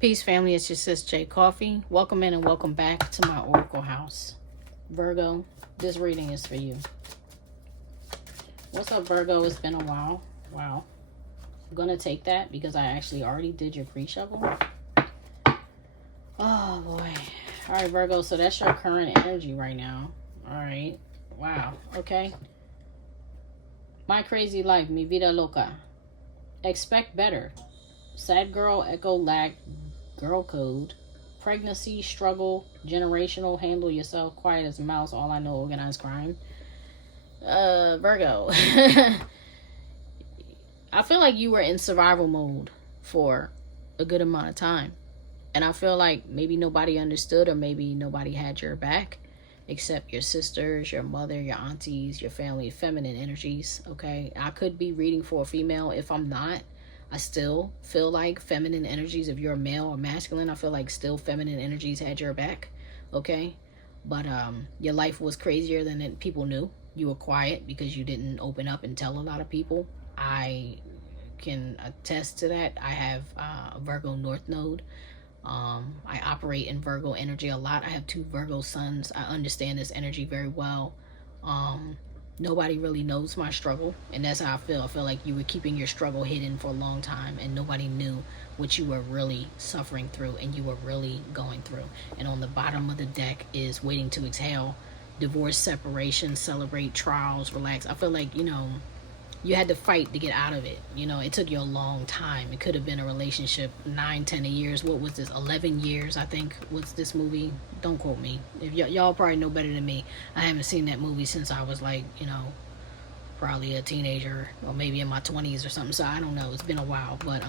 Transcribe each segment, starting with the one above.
Peace, family. It's your sis, J.Coffee. Welcome in and welcome back to my Oracle house. Virgo, this reading is for you. What's up, Virgo? It's been a while. Wow. I'm going to take that because I actually already did your pre-shuffle. Oh, boy. All right, Virgo. So that's your current energy right now. All right. Wow. Okay. My crazy life. Mi vida loca. Expect better. Sad girl, echo, lack, girl code. Pregnancy, struggle, generational, handle yourself, quiet as a mouse, all I know, organized crime. Virgo. I feel like you were in survival mode for a good amount of time. And I feel like maybe nobody understood or maybe nobody had your back except your sisters, your mother, your aunties, your family, feminine energies, okay? I could be reading for a female. If I'm not, I still feel like feminine energies, if you're a male or masculine, I feel like still feminine energies had your back, okay? But your life was crazier than people knew. You were quiet because you didn't open up and tell a lot of people. I can attest to that. I have a Virgo North Node. I operate in Virgo energy a lot. I have 2 Virgo sons. I understand this energy very well. Nobody really knows my struggle, and that's how I feel. I feel like you were keeping your struggle hidden for a long time, and nobody knew what you were really suffering through and you were really going through. And on the bottom of the deck is waiting to exhale, divorce, separation, celebrate, trials, relax. I feel like, you had to fight to get out of it. It took you a long time. It could have been a relationship 9-10 years. What was this? 11 years, I think. What's this movie? Don't quote me. If y'all probably know better than me. I haven't seen that movie since I was like, probably a teenager or maybe in my 20s or something. So I don't know. It's been a while, but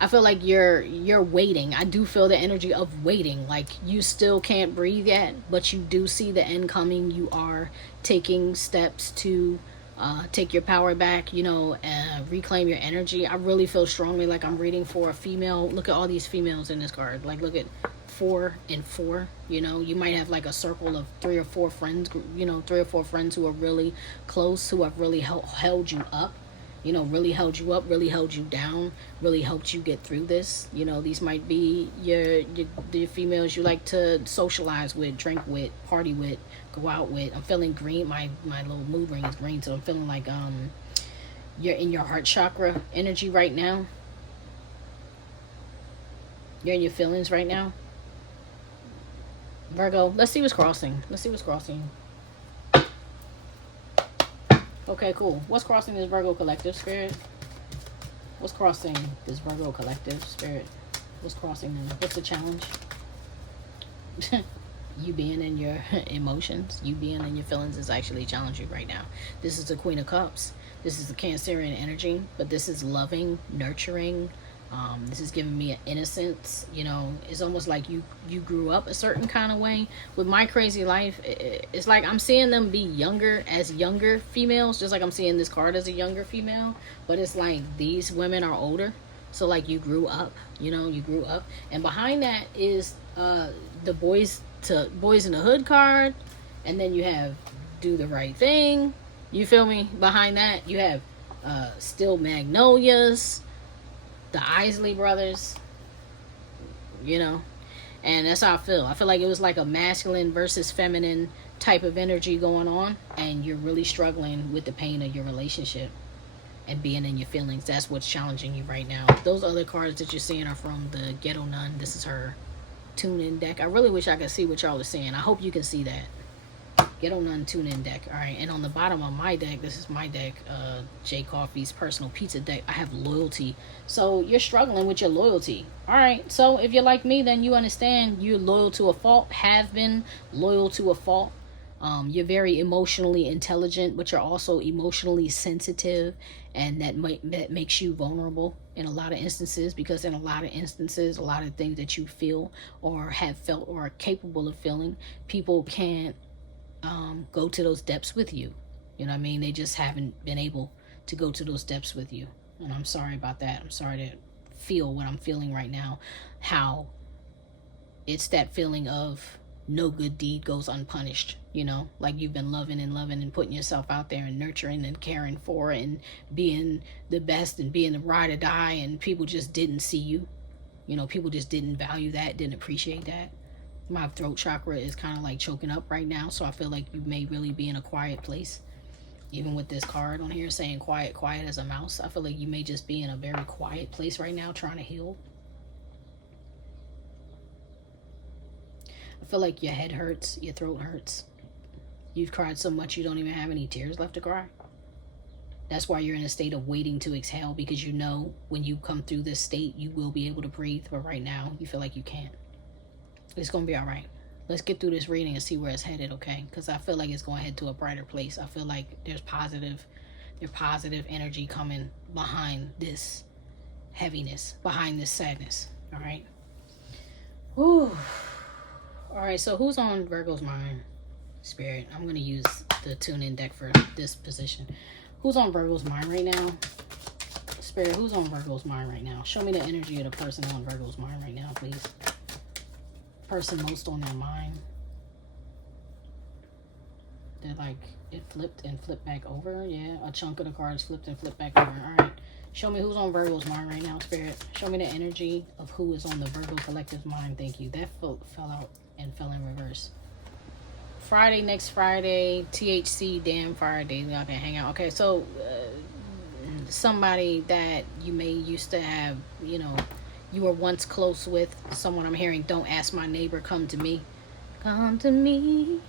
I feel like you're waiting. I do feel the energy of waiting. Like you still can't breathe yet, but you do see the end coming. You are taking steps to take your power back, reclaim your energy. I really feel strongly like I'm reading for a female. Look at all these females in this card. Like, look at 4 and 4. You might have like a circle of 3 or 4 friends, 3 or 4 friends who are really close, who have really held you up, really held you up, really held you down, really helped you get through this. These might be the females you like to socialize with, drink with, party with, go out with. I'm feeling green. My little mood ring is green, so I'm feeling like you're in your heart chakra energy right now. You're in your feelings right now. Virgo, let's see what's crossing. Okay, cool. What's crossing this Virgo collective, Spirit? What's crossing this Virgo collective, Spirit? What's crossing them? What's the challenge? You being in your emotions, you being in your feelings is actually challenging right now. This is the Queen of Cups. This is the Cancerian energy, but this is loving, nurturing. This is giving me an innocence. It's almost like you grew up a certain kind of way. With my crazy life, it's like I'm seeing them be younger as younger females, just like I'm seeing this card as a younger female. But it's like these women are older. So like you grew up, you grew up. And behind that is the boys in the hood card. And then you have do the right thing. You feel me? Behind that, you have still magnolias. The Isley brothers, and that's how I feel. I feel like it was like a masculine versus feminine type of energy going on, and you're really struggling with the pain of your relationship and being in your feelings. That's what's challenging you right now. Those other cards that you're seeing are from the Ghetto Nun. This is her tune-in deck. I really wish I could see what y'all are saying. I hope you can see that. Ghetto Nun tune-in deck. All right, and on the bottom of my deck, this is my deck, J. Coffee's personal pizza deck. I have loyalty. So you're struggling with your loyalty. All right, so if you're like me, then you understand you're loyal to a fault, have been loyal to a fault. You're very emotionally intelligent, but you're also emotionally sensitive, and that makes you vulnerable in a lot of instances, because in a lot of instances, a lot of things that you feel or have felt or are capable of feeling, people can't go to those depths with you. They just haven't been able to go to those depths with you. And I'm sorry about that. I'm sorry to feel what I'm feeling right now. How it's that feeling of no good deed goes unpunished. Like you've been loving and putting yourself out there and nurturing and caring for and being the best and being the ride or die, and people just didn't see you. You know, people just didn't value that, didn't appreciate that. My throat chakra is kind of like choking up right now, so I feel like you may really be in a quiet place. Even with this card on here saying quiet, quiet as a mouse, I feel like you may just be in a very quiet place right now trying to heal. I feel like your head hurts, your throat hurts. You've cried so much you don't even have any tears left to cry. That's why you're in a state of waiting to exhale, because you know when you come through this state, you will be able to breathe. But right now, you feel like you can't. It's going to be all right. Let's get through this reading and see where it's headed, okay? Because I feel like it's going to head to a brighter place. I feel like there's positive energy coming behind this heaviness, behind this sadness, all right? Whew. All right, so who's on Virgo's mind? Spirit, I'm going to use the tune-in deck for this position. Who's on Virgo's mind right now? Spirit, who's on Virgo's mind right now? Show me the energy of the person on Virgo's mind right now, please. Person most on their mind. They're like, it flipped and flipped back over. Yeah, a chunk of the cards flipped and flipped back over. All right. Show me who's on Virgo's mind right now, Spirit. Show me the energy of who is on the Virgo collective's mind. Thank you. That fell out and fell in reverse. Friday, next Friday, THC, damn Friday, y'all can hang out. Okay, so somebody that you may used to have, you know, you were once close with, someone I'm hearing, don't ask my neighbor, come to me. Come to me.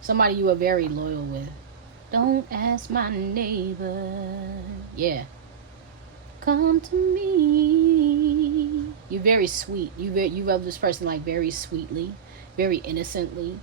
Somebody you were very loyal with. Don't ask my neighbor. Yeah. Come to me. You're very sweet. You love this person like very sweetly, very innocently.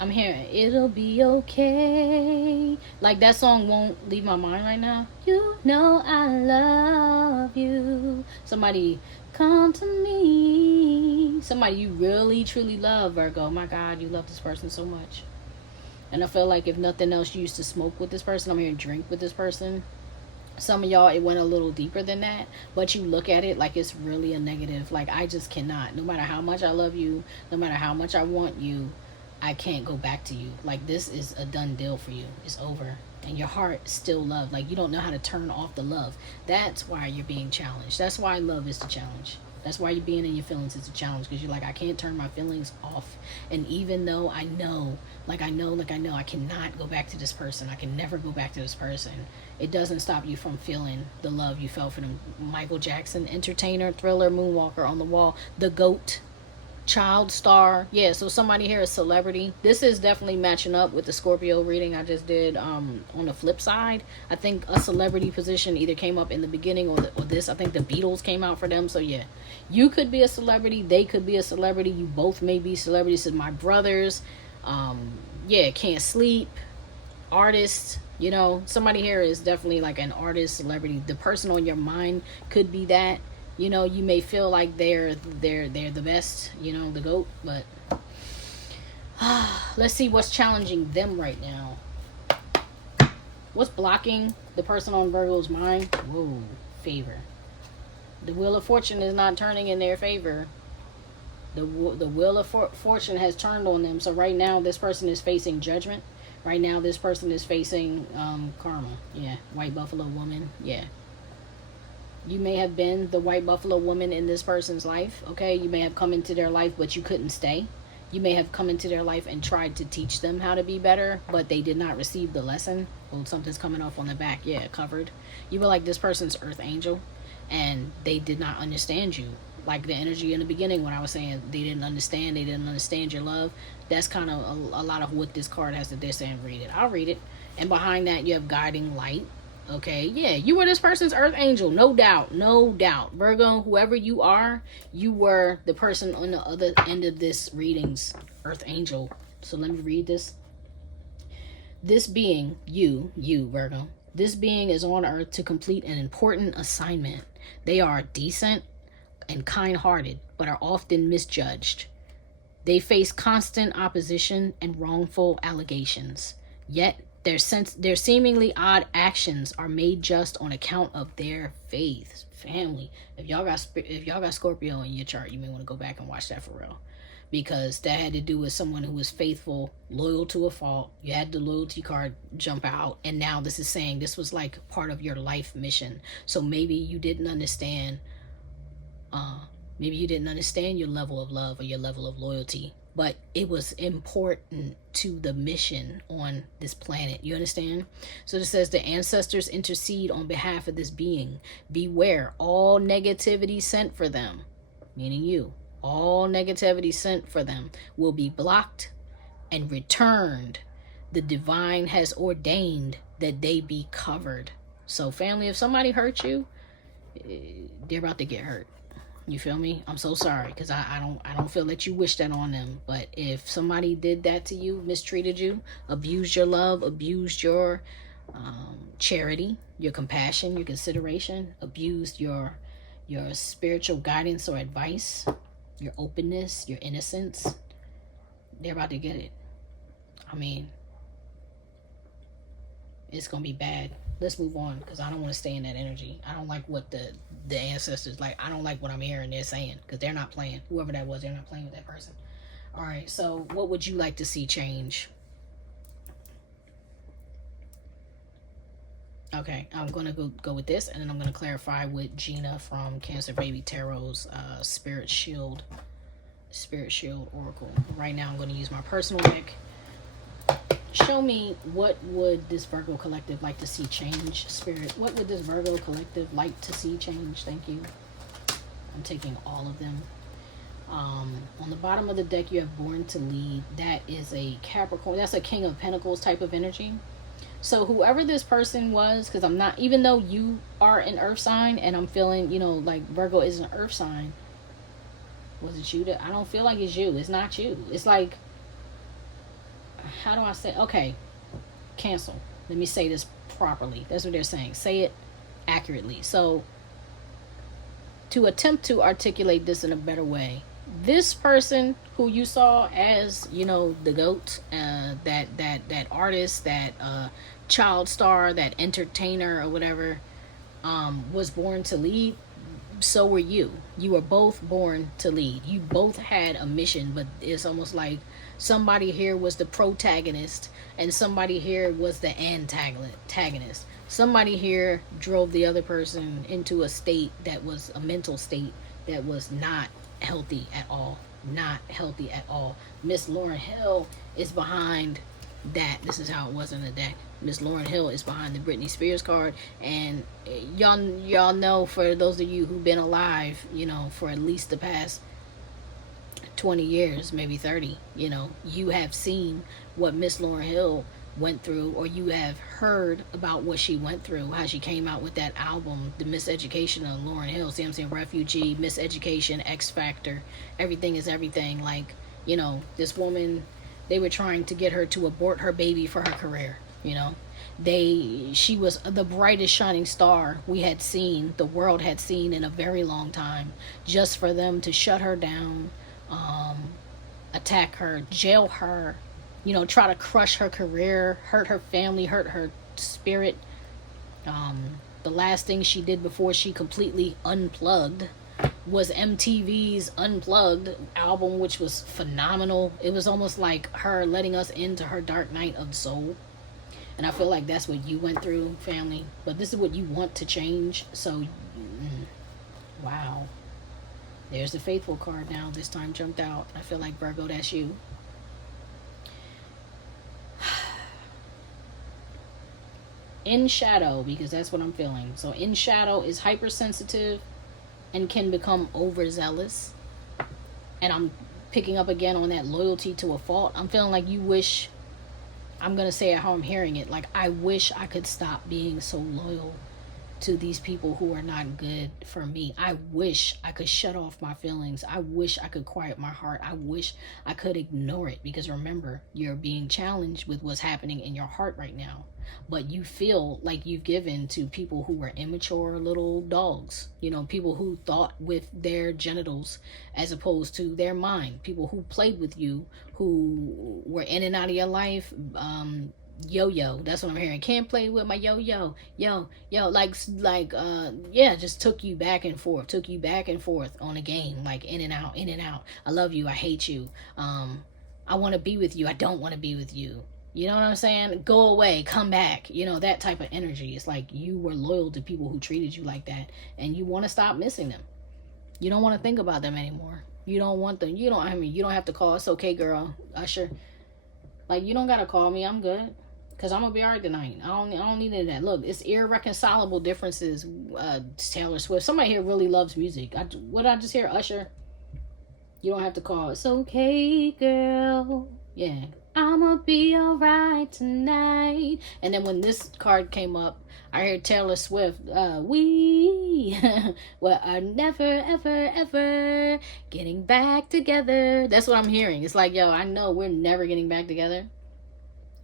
I'm hearing, it'll be okay. Like, that song won't leave my mind right now. You know I love you. Somebody, come to me. Somebody you really, truly love, Virgo. My God, you love this person so much. And I feel like if nothing else, you used to smoke with this person. I'm hearing drink with this person. Some of y'all, it went a little deeper than that. But you look at it like it's really a negative. Like, I just cannot. No matter how much I love you, no matter how much I want you, I can't go back to you. Like, this is a done deal for you. It's over. And your heart still love. Like, you don't know how to turn off the love. That's why you're being challenged. That's why love is the challenge. That's why you're being in your feelings is a challenge. Because you're like, I can't turn my feelings off. And even though I know, I cannot go back to this person. I can never go back to this person. It doesn't stop you from feeling the love you felt for them. Michael Jackson, entertainer, thriller, moonwalker, on the wall, the GOAT, child star. Yeah, so somebody here is celebrity. This is definitely matching up with the Scorpio reading I just did. On the flip side, I think a celebrity position either came up in the beginning or this. I think the Beatles came out for them. So yeah, you could be a celebrity, they could be a celebrity, you both may be celebrities. This is my brothers. Yeah, can't sleep, artist. You know, somebody here is definitely like an artist, celebrity. The person on your mind could be that. You know, you may feel like they're the best, you know, the GOAT, but let's see what's challenging them right now. What's blocking the person on Virgo's mind? Whoa, favor. The wheel of fortune is not turning in their favor. The wheel of fortune has turned on them. So right now, this person is facing judgment. Right now, this person is facing karma. Yeah, white buffalo woman. Yeah. You may have been the white buffalo woman in this person's life, okay? You may have come into their life, but you couldn't stay. You may have come into their life and tried to teach them how to be better, but they did not receive the lesson. Well, something's coming off on the back. Yeah, covered. You were like this person's earth angel, and they did not understand you. Like the energy in the beginning when I was saying they didn't understand your love. That's kind of a lot of what this card has to do. Saying read it. I'll read it. And behind that, you have guiding light. Okay, yeah, you were this person's earth angel, no doubt, no doubt. Virgo, whoever you are, you were the person on the other end of this reading's earth angel. So let me read this. This being, you, Virgo, this being is on earth to complete an important assignment. They are decent and kind-hearted, but are often misjudged. They face constant opposition and wrongful allegations. Yet, their seemingly odd actions are made just on account of their faith. Family. If y'all got Scorpio in your chart, you may want to go back and watch that for real. because that had to do with someone who was faithful, loyal to a fault. You had the loyalty card jump out, and now this is saying this was like part of your life mission. So maybe you didn't understand, maybe you didn't understand your level of love or your level of loyalty, but it was important to the mission on this planet. You understand? So it says the ancestors intercede on behalf of this being. Beware all negativity sent for them, meaning you. All negativity sent for them will be blocked and returned. The divine has ordained that they be covered. So family, if somebody hurt you, they're about to get hurt. You feel me? I'm so sorry, because I don't feel that you wish that on them. But if somebody did that to you, mistreated you, abused your love, abused your charity, your compassion, your consideration, abused your spiritual guidance or advice, your openness, your innocence, they're about to get it. I mean, it's gonna be bad. Let's move on, because I don't want to stay in that energy. I don't like what the ancestors, like, I don't like what I'm hearing they're saying, because they're not playing. Whoever that was, they're not playing with that person. All right, so what would you like to see change? Okay, I'm going to go with this, and then I'm going to clarify with Gina from Cancer Baby Tarot's Spirit Shield Oracle. Right now I'm going to use my personal deck. Show me, what would this Virgo collective like to see change, Spirit? What would this Virgo collective like to see change? Thank you. I'm taking all of them. On the bottom of the deck, you have Born to Lead. That is a Capricorn. That's a King of Pentacles type of energy. So whoever this person was, because I'm not, even though you are an earth sign, and I'm feeling, you know, like Virgo is an earth sign. Was it you that, I don't feel like it's you. It's not you. It's like, how do I say? Okay, cancel. Let me say this properly. That's what they're saying. Say it accurately. So to attempt to articulate this in a better way, this person who you saw as, you know, the GOAT, that artist, that child star, that entertainer or whatever, was born to lead. So were you. You were both born to lead. You both had a mission, but it's almost like somebody here was the protagonist and somebody here was the antagonist. Somebody here drove the other person into a state that was a mental state that was not healthy at all. Not healthy at all. Miss Lauryn Hill is behind that. This is how it was in the deck. Miss Lauryn Hill is behind the Britney Spears card, and y'all know, for those of you who've been alive, you know, for at least the past 20 years, maybe 30, you know, you have seen what Miss Lauryn Hill went through, or you have heard about what she went through, how she came out with that album, The Miseducation of Lauryn Hill. See what I'm saying? Refugee, Miseducation, X Factor, Everything is Everything. Like, you know, this woman, they were trying to get her to abort her baby for her career. You know, she was the brightest shining star we had seen, the world had seen in a very long time. Just for them to shut her down, attack her, jail her, you know, try to crush her career, hurt her family, hurt her spirit. The last thing she did before she completely unplugged was MTV's Unplugged album, which was phenomenal. It was almost like her letting us into her dark night of the soul. And I feel like that's what you went through, family. But this is what you want to change. So, wow. There's the Faithful card now. This time jumped out. I feel like, Virgo, that's you. In shadow, because that's what I'm feeling. So in shadow is hypersensitive and can become overzealous. And I'm picking up again on that loyalty to a fault. I'm feeling like you wish, I'm going to say it how I'm hearing it, like, I wish I could stop being so loyal to these people who are not good for me. I wish I could shut off my feelings. I wish I could quiet my heart. I wish I could ignore it, because remember, you're being challenged with what's happening in your heart right now. But you feel like you've given to people who were immature little dogs, you know, people who thought with their genitals as opposed to their mind, people who played with you, who were in and out of your life, yo-yo. That's what I'm hearing. Can't play with my yo-yo. Yo, yeah, just took you back and forth on a game, like in and out, in and out. I love you, I hate you. I want to be with you, I don't want to be with you. You know what I'm saying? Go away, come back. You know, that type of energy. It's like you were loyal to people who treated you like that, and you want to stop missing them. You don't want to think about them anymore. You don't want them. You don't have to call. It's okay, girl. Usher. Like, you don't got to call me. I'm good. Because I'm going to be all right tonight. I don't need any of that. Look, it's irreconcilable differences. Taylor Swift. Somebody here really loves music. What did I just hear? Usher. You don't have to call. It's okay, girl. Yeah. I'ma be alright tonight. And then when this card came up, I heard Taylor Swift, we well, are never, ever, ever getting back together. That's what I'm hearing. It's like, yo, I know we're never getting back together.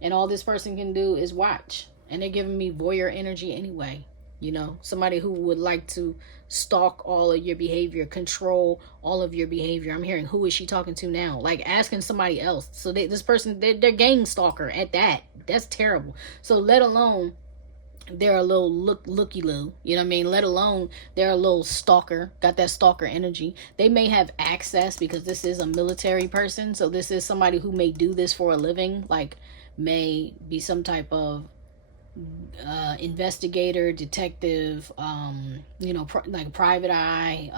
And all this person can do is watch. And they're giving me voyeur energy anyway. You know, somebody who would like to stalk all of your behavior, control all of your behavior. I'm hearing, who is she talking to now? Like asking somebody else. So this person, they're gang stalker at that. That's terrible. So let alone they're a little looky-loo, you know what I mean? Let alone they're a little stalker, got that stalker energy. They may have access because this is a military person. So this is somebody who may do this for a living, like may be some type of investigator, detective, like private eye,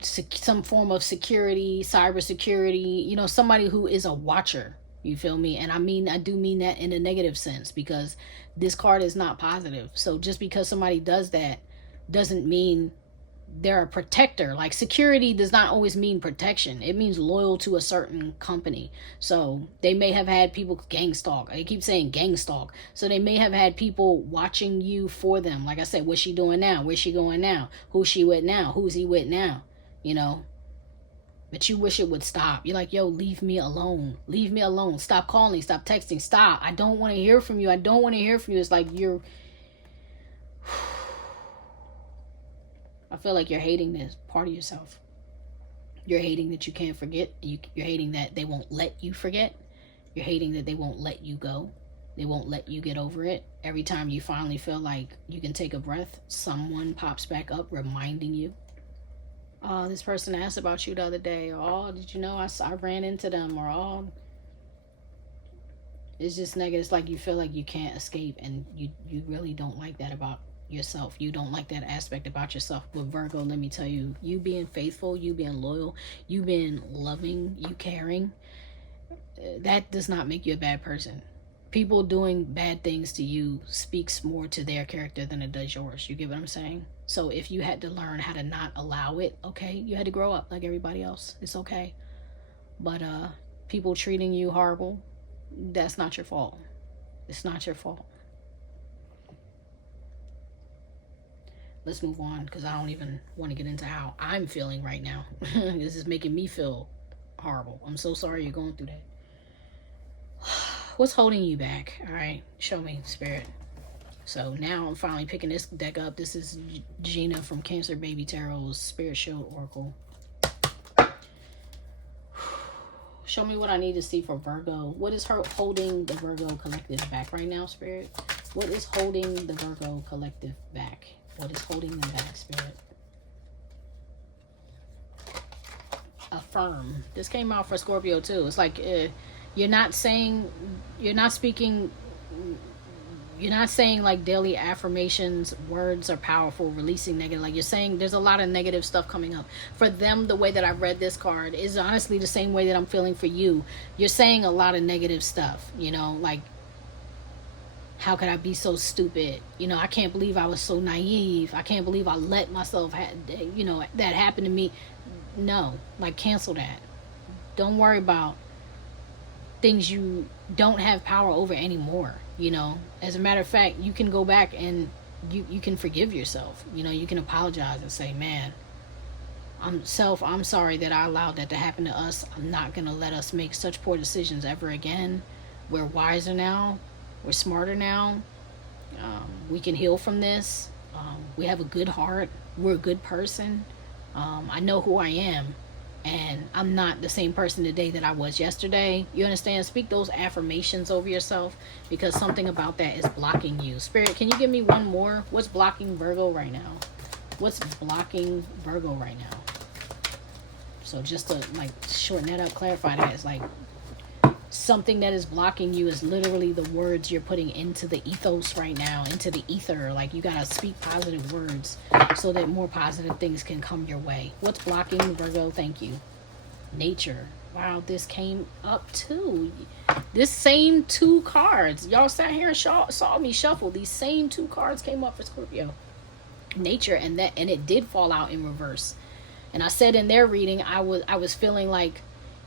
some form of security, cyber security, you know, somebody who is a watcher. You feel me? And I do mean that in a negative sense, because this card is not positive. So just because somebody does that doesn't mean they're a protector. Like, security does not always mean protection. It means loyal to a certain company. So they may have had people gang stalk. I keep saying gang stalk. So they may have had people watching you for them. Like I said, what's she doing now? Where's she going now? Who's she with now? Who's he with now? You know? But you wish it would stop. You're like, yo, leave me alone. Leave me alone. Stop calling. Stop texting. Stop. I don't want to hear from you. I don't want to hear from you. It's like you're... I feel like you're hating this part of yourself. You're hating that you can't forget. You're hating that they won't let you forget. You're hating that they won't let you go. They won't let you get over it. Every time you finally feel like you can take a breath, someone pops back up reminding you. Oh, this person asked about you the other day. Oh, did you know I ran into them? Or, oh, it's just negative. It's like you feel like you can't escape, and you really don't like that about yourself. You don't like that aspect about yourself. But Virgo, let me tell you, you being faithful, you being loyal, you being loving, you caring, that does not make you a bad person. People doing bad things to you speaks more to their character than it does yours. You get what I'm saying? So if you had to learn how to not allow it, okay, you had to grow up like everybody else. It's okay. But people treating you horrible, that's not your fault. It's not your fault. Let's move on, because I don't even want to get into how I'm feeling right now. This is making me feel horrible. I'm so sorry you're going through that. What's holding you back? All right, show me, Spirit. So now I'm finally picking this deck up. This is Gina from Cancer Baby Tarot's Spirit Shield Oracle. Show me what I need to see for Virgo. What is holding the Virgo collective back right now, Spirit? What is holding the Virgo collective back? What is holding them back, Spirit? Affirm. This came out for Scorpio too. It's like you're not saying like daily affirmations. Words are powerful. Releasing negative. Like, you're saying there's a lot of negative stuff coming up. For them, the way that I read this card is honestly the same way that I'm feeling for you. You're saying a lot of negative stuff. You know, like, how could I be so stupid? You know, I can't believe I was so naive. I can't believe I let myself, that happened to me. No, like, cancel that. Don't worry about things you don't have power over anymore. You know, as a matter of fact, you can go back and you can forgive yourself. You know, you can apologize and say, man, I'm sorry that I allowed that to happen to us. I'm not going to let us make such poor decisions ever again. We're wiser now. We're smarter now. We can heal from this. We have a good heart. We're a good person. I know who I am. And I'm not the same person today that I was yesterday. You understand? Speak those affirmations over yourself, because something about that is blocking you. Spirit, can you give me one more? What's blocking Virgo right now? What's blocking Virgo right now? So just to like shorten that up, clarify that, it's like something that is blocking you is literally the words you're putting into the ethos right now, into the ether. Like, you gotta speak positive words so that more positive things can come your way. What's blocking Virgo? Thank you. Nature. Wow, this came up too. This same two cards. Y'all sat here and saw me shuffle. These same two cards came up for Scorpio. Nature, and it did fall out in reverse. And I said in their reading, I was feeling like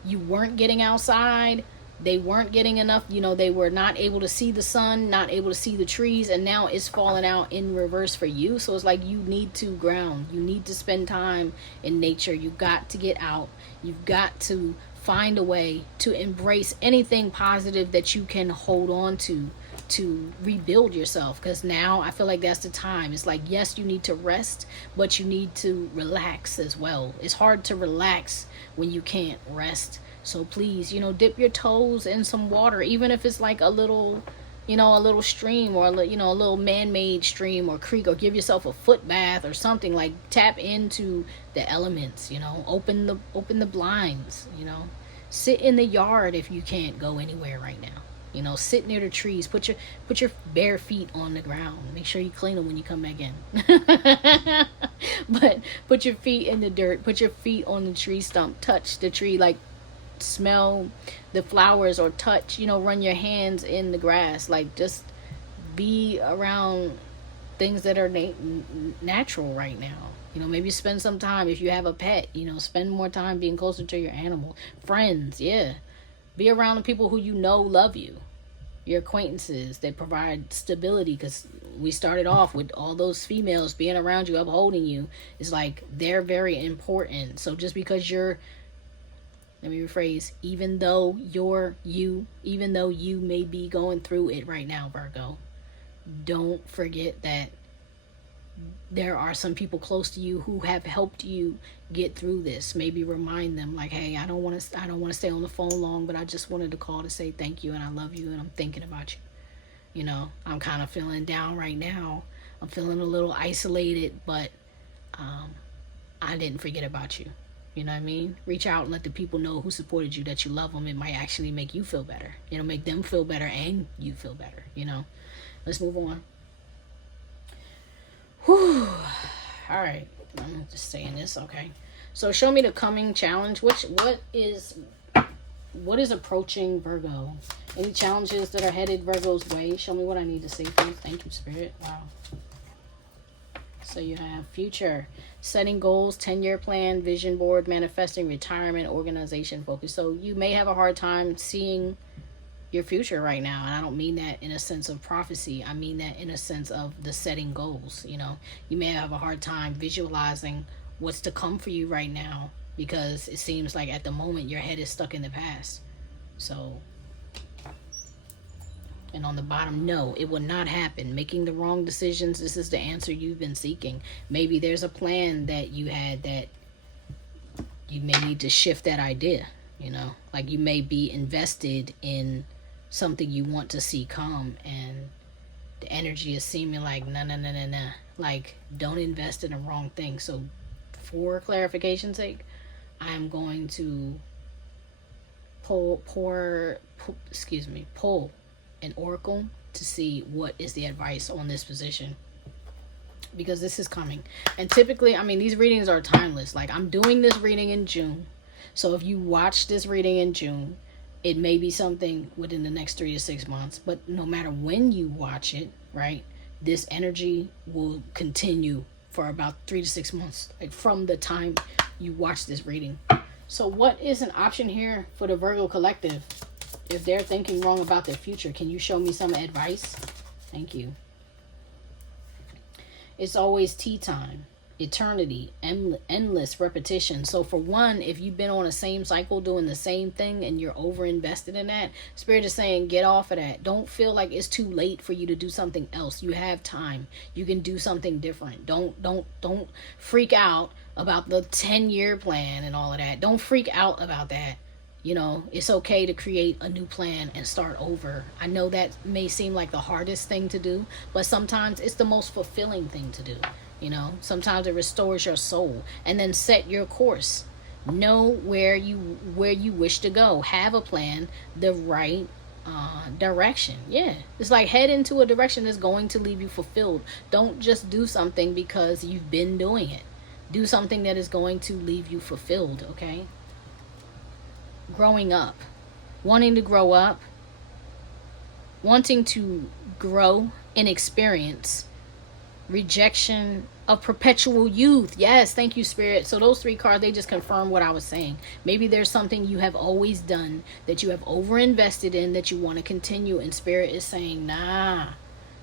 you weren't getting outside. They weren't getting enough, they were not able to see the sun, not able to see the trees, and now it's falling out in reverse for you. So it's like you need to ground. You need to spend time in nature. You got to get out. You've got to find a way to embrace anything positive that you can hold on to rebuild yourself, because now I feel like that's the time. It's like, yes, you need to rest, but you need to relax as well. It's hard to relax when you can't rest. So please, dip your toes in some water, even if it's like a little stream, or a little man-made stream or creek, or give yourself a foot bath or something. Like, tap into the elements, open the blinds, sit in the yard if you can't go anywhere right now. Sit near the trees. Put your bare feet on the ground. Make sure you clean them when you come back in. But put your feet in the dirt. Put your feet on the tree stump. Touch the tree, like smell the flowers, or touch, run your hands in the grass. Like, just be around things that are natural right now. Maybe spend some time, if you have a pet, spend more time being closer to your animal. Friends, yeah. Be around the people who love you. Your acquaintances that provide stability, because we started off with all those females being around you, upholding you. It's like, they're very important. So just because let me rephrase, even though you may be going through it right now, Virgo, don't forget that there are some people close to you who have helped you get through this. Maybe remind them, like, hey, I don't want to stay on the phone long, but I just wanted to call to say thank you, and I love you, and I'm thinking about you. I'm kind of feeling down right now. I'm feeling a little isolated, but I didn't forget about you. You know what I mean? Reach out and let the people know who supported you that you love them. It might actually make you feel better. Make them feel better and you feel better. Let's move on. Whew. All right. I'm just saying this. Okay. So show me the coming challenge. What is approaching Virgo? Any challenges that are headed Virgo's way? Show me what I need to see, please. Thank you, Spirit. Wow. So you have future, setting goals, 10-year plan, vision board, manifesting, retirement, organization, focus. So you may have a hard time seeing your future right now, and I don't mean that in a sense of prophecy. I mean that in a sense of the setting goals. You may have a hard time visualizing what's to come for you right now, because it seems like at the moment your head is stuck in the past. So, and on the bottom, no, it will not happen. Making the wrong decisions, this is the answer you've been seeking. Maybe there's a plan that you had that you may need to shift that idea. Like, you may be invested in something you want to see come, and the energy is seeming like nah. Like, don't invest in the wrong thing. So for clarification's sake, I'm going to pull an oracle to see what is the advice on this position, because this is coming. And typically, these readings are timeless. Like, I'm doing this reading in June, so if you watch this reading in June, it may be something within the next 3 to 6 months. But no matter when you watch it, right, this energy will continue for about 3 to 6 months, like from the time you watch this reading. So what is an option here for the Virgo collective? If they're thinking wrong about their future, can you show me some advice? Thank you. It's always tea time. eternity, endless repetition. So for one, if you've been on the same cycle doing the same thing and you're over invested in that, Spirit is saying get off of that. Don't feel like it's too late for you to do something else. You have time. You can do something different. Don't freak out about the 10-year plan and all of that. Don't freak out about that. You know, it's okay to create a new plan and start over. I know that may seem like the hardest thing to do, but sometimes it's the most fulfilling thing to do. You know, sometimes it restores your soul. And then set your course. Know where you wish to go. Have a plan, the right direction. Yeah, it's like head into a direction that's going to leave you fulfilled. Don't just do something because you've been doing it. Do something that is going to leave you fulfilled. Okay. Growing up, wanting to grow up, wanting to grow in experience, rejection of perpetual youth. Yes, thank you, Spirit. So those 3 cards, they just confirm what I was saying. Maybe there's something you have always done that you have over invested in that you want to continue, and Spirit is saying, nah,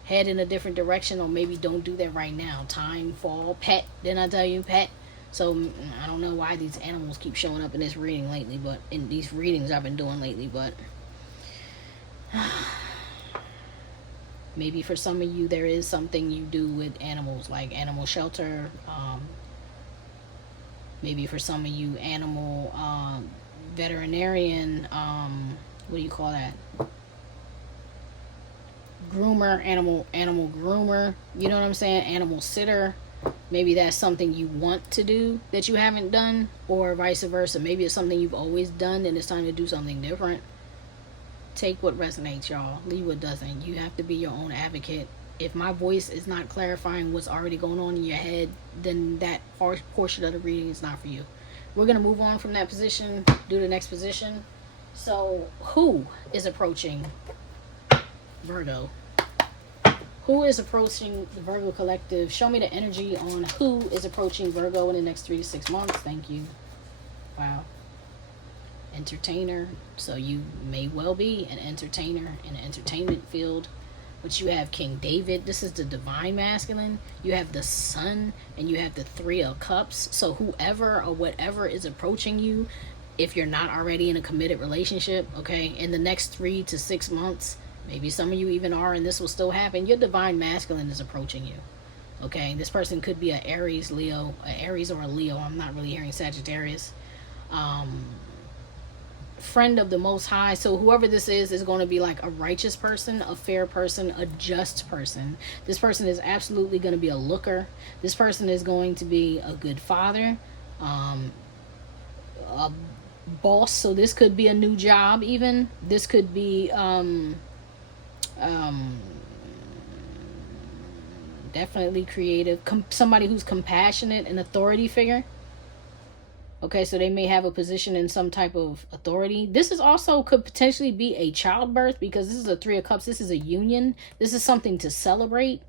head in a different direction, or maybe don't do that right now. Time, fall, pet. Didn't I tell you, pet? So I don't know why these animals keep showing up in this reading lately, but in these readings I've been doing lately, but maybe for some of you there is something you do with animals, like animal shelter. Maybe for some of you, animal veterinarian. What do you call that? Groomer, animal groomer. You know what I'm saying? Animal sitter. Maybe that's something you want to do that you haven't done, or vice versa. Maybe it's something you've always done and it's time to do something different. Take what resonates, y'all. Leave what doesn't. You have to be your own advocate. If my voice is not clarifying what's already going on in your head, then that portion of the reading is not for you. We're going to move on from that position, do the next position. So, who is approaching Virgo? Who is approaching the Virgo collective? Show me the energy on who is approaching Virgo in the next 3 to 6 months. Thank you. Wow. Entertainer. So you may well be an entertainer in the entertainment field. But you have King David. This is the divine masculine. You have the Sun, and you have the 3 of Cups. So whoever or whatever is approaching you, if you're not already in a committed relationship, okay, in the next 3 to 6 months, maybe some of you even are, and this will still happen, your divine masculine is approaching you. Okay, this person could be an Aries, Leo, an Aries or a Leo. I'm not really hearing Sagittarius. Friend of the Most High. So whoever this is going to be like a righteous person, a fair person, a just person. This person is absolutely going to be a looker. This person is going to be a good father, a boss. So this could be a new job even. This could be definitely creative. Somebody who's compassionate, an authority figure. Okay, so they may have a position in some type of authority. This is also could potentially be a childbirth, because this is a 3 of Cups. This is a union. This is something to celebrate.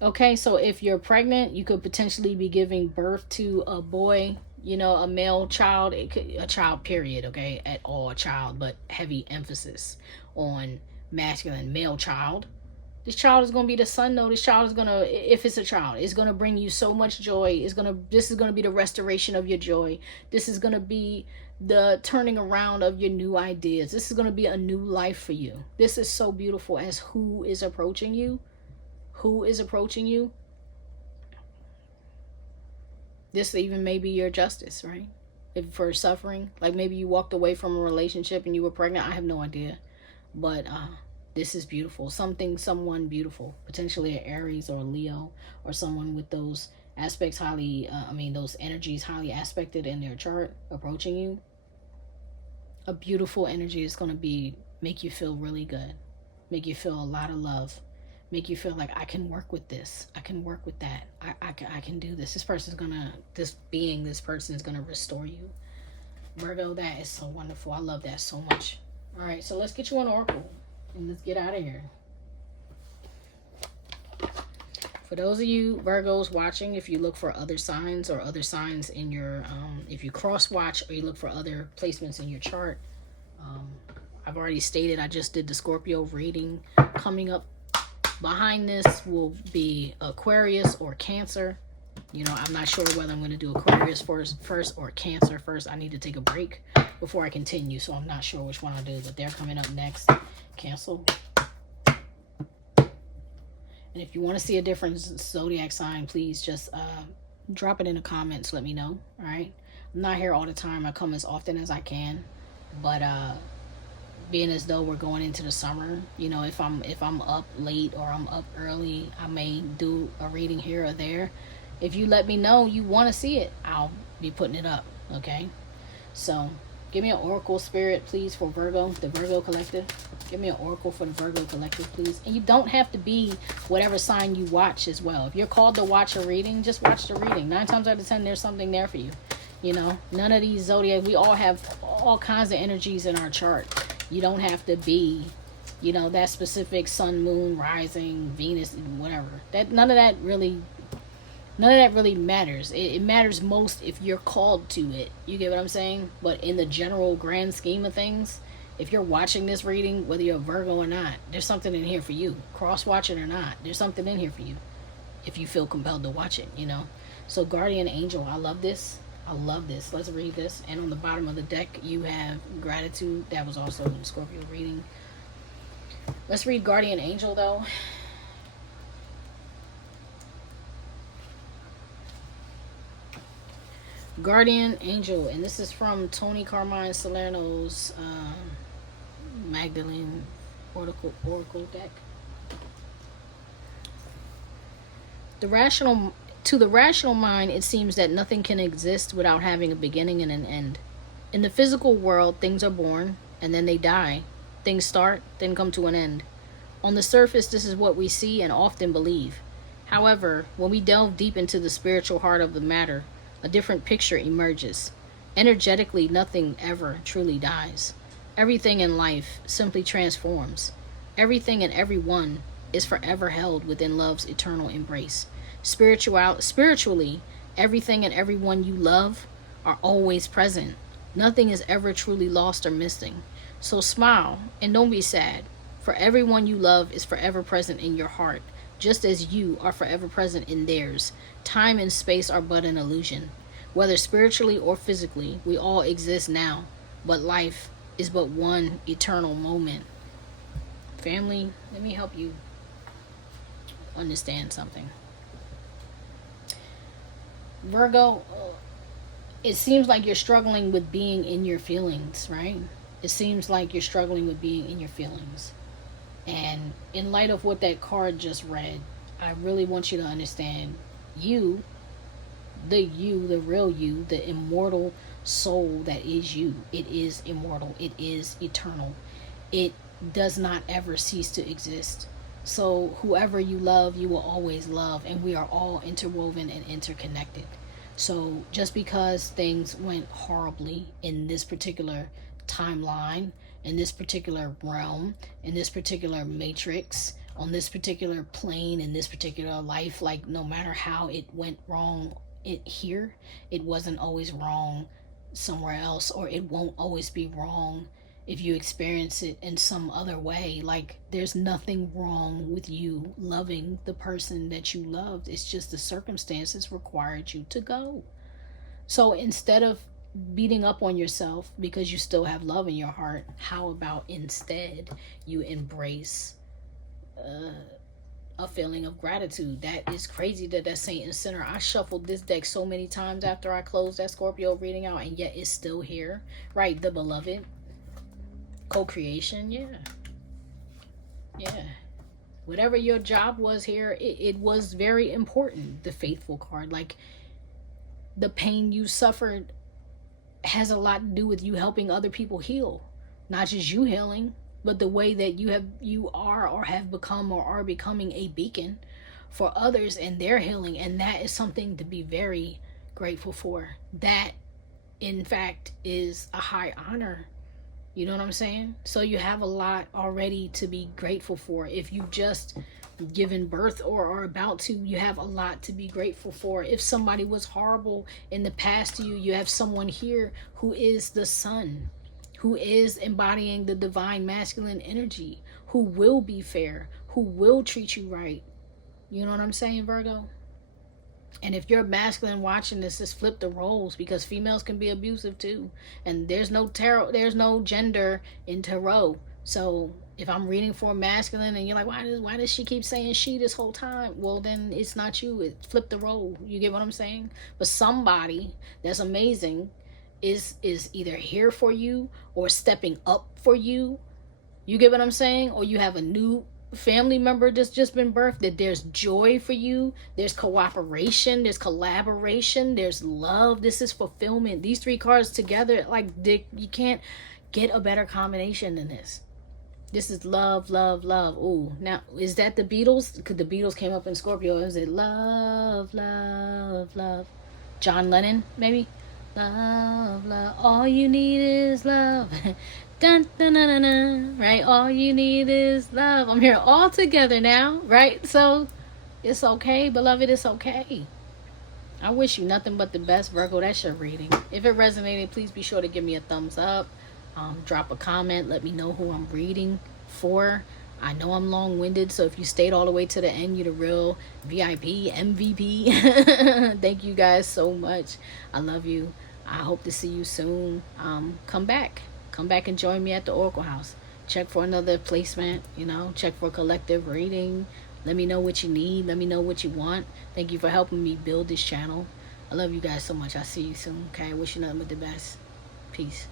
Okay, so if you're pregnant, you could potentially be giving birth to a boy, you know, a male child. It could a child, period, okay, at all, a child, but heavy emphasis on masculine, male child. This child is going to be the sun, though. This child is going to, if it's a child, it's going to bring you so much joy. This is going to be the restoration of your joy. This is going to be the turning around of your new ideas. This is going to be a new life for you. This is so beautiful as who is approaching you. Who is approaching you? This even may be your justice, right? If for suffering, like maybe you walked away from a relationship and you were pregnant. I have no idea. But, this is beautiful. Someone beautiful. Potentially an Aries or a Leo, or someone with those aspects those energies highly aspected in their chart approaching you. A beautiful energy is going to make you feel really good. Make you feel a lot of love. Make you feel like I can work with this. I can work with that. I can do this. This person is going to restore you. Virgo, that is so wonderful. I love that so much. All right, so let's get you an oracle. And let's get out of here. For those of you Virgos watching, if you look for other signs or other signs in your, if you cross watch or you look for other placements in your chart, I've already stated I just did the Scorpio reading. Coming up behind this will be Aquarius or Cancer. You know, I'm not sure whether I'm going to do Aquarius first or Cancer first. I need to take a break before I continue, so I'm not sure which one I'll do, but they're coming up next. Cancel. And if you want to see a different zodiac sign, please just drop it in the comments. Let me know. All right. I'm not here all the time. I come as often as I can, but being as though we're going into the summer, you know, if I'm up late or I'm up early, I may do a reading here or there. If you let me know you want to see it, I'll be putting it up. Okay. So give me an oracle spirit, please, for Virgo, the Virgo collective. Give me an oracle for the Virgo collective, please. And you don't have to be whatever sign you watch as well. If you're called to watch a reading, just watch the reading. 9 times out of 10, there's something there for you. You know, none of these zodiac, we all have all kinds of energies in our chart. You don't have to be, you know, that specific sun, moon, rising, Venus, whatever. None of that really matters. It matters most if you're called to it. You get what I'm saying? But in the general grand scheme of things, if you're watching this reading, whether you're a Virgo or not, there's something in here for you. Cross watch it or not, there's something in here for you if you feel compelled to watch it, you know. So guardian angel, I love this. I love this. Let's read this. And on the bottom of the deck, you have gratitude. That was also in Scorpio reading. Let's read guardian angel, though. Guardian angel, and this is from Tony Carmine Salerno's Magdalene Oracle deck. To the rational mind, it seems that nothing can exist without having a beginning and an end. In the physical world, things are born, and then they die. Things start, then come to an end. On the surface, this is what we see and often believe. However, when we delve deep into the spiritual heart of the matter, a different picture emerges. Energetically, nothing ever truly dies. Everything in life simply transforms. Everything and everyone is forever held within love's eternal embrace. Spiritually, everything and everyone you love are always present. Nothing is ever truly lost or missing. So smile and don't be sad, for everyone you love is forever present in your heart, just as you are forever present in theirs. Time and space are but an illusion. Whether spiritually or physically, we all exist now, but life is but one eternal moment. Family, let me help you understand something. Virgo, it seems like you're struggling with being in your feelings, right? It seems like you're struggling with being in your feelings. And in light of what that card just read, I really want you to understand you, the real you, the immortal soul that is you. It is immortal. It is eternal. It does not ever cease to exist. So whoever you love, you will always love, and we are all interwoven and interconnected. So just because things went horribly in this particular timeline, in this particular realm, in this particular matrix, on this particular plane, in this particular life, like no matter how it went wrong here, it wasn't always wrong somewhere else, or it won't always be wrong if you experience it in some other way. Like, there's nothing wrong with you loving the person that you loved. It's just the circumstances required you to go. So instead of beating up on yourself because you still have love in your heart, how about instead you embrace a feeling of gratitude? That is crazy that that's Saint and Sinner. I shuffled this deck so many times after I closed that Scorpio reading out, and yet it's still here. Right, the beloved. Co-creation, yeah. Whatever your job was here, it was very important. The faithful card, like the pain you suffered has a lot to do with you helping other people heal. Not just you healing, but the way that you are or have become or are becoming a beacon for others and their healing. And that is something to be very grateful for. That, in fact, is a high honor. You know what I'm saying? So you have a lot already to be grateful for. If you've just given birth or are about to, you have a lot to be grateful for. If somebody was horrible in the past to you, you have someone here who is the sun, who is embodying the divine masculine energy, who will be fair, who will treat you right. You know what I'm saying, Virgo? And if you're masculine watching this, just flip the roles, because females can be abusive too. And there's no tarot, there's no gender in tarot. So if I'm reading for a masculine and you're like, why does she keep saying she this whole time? Well, then it's not you. It flip the role. You get what I'm saying? But somebody that's amazing is either here for you or stepping up for you. You get what I'm saying? Or you have a new family member that's just been birthed, that there's joy for you, there's cooperation, there's collaboration, there's love. This is fulfillment. These three cards together, like, you can't get a better combination than this. This is love, love, love. Ooh, now, is that the Beatles? Because the Beatles came up in Scorpio. Is it love, love, love? John Lennon, maybe? Love, love. All you need is love. Dun, dun, dun, dun, dun. Right? All you need is love. I'm here all together now, right? So it's okay, beloved. It's okay. I wish you nothing but the best, Virgo. That's your reading. If it resonated, please be sure to give me a thumbs up. Drop a comment. Let me know who I'm reading for. I know I'm long-winded, so if you stayed all the way to the end, you're the real VIP, MVP. Thank you guys so much. I love you. I hope to see you soon. Come back and join me at the Oracle House. Check for another placement, check for a collective reading. Let me know what you need. Let me know what you want. Thank you for helping me build this channel. I love you guys so much. I'll see you soon. Okay, I wish you nothing but the best. Peace.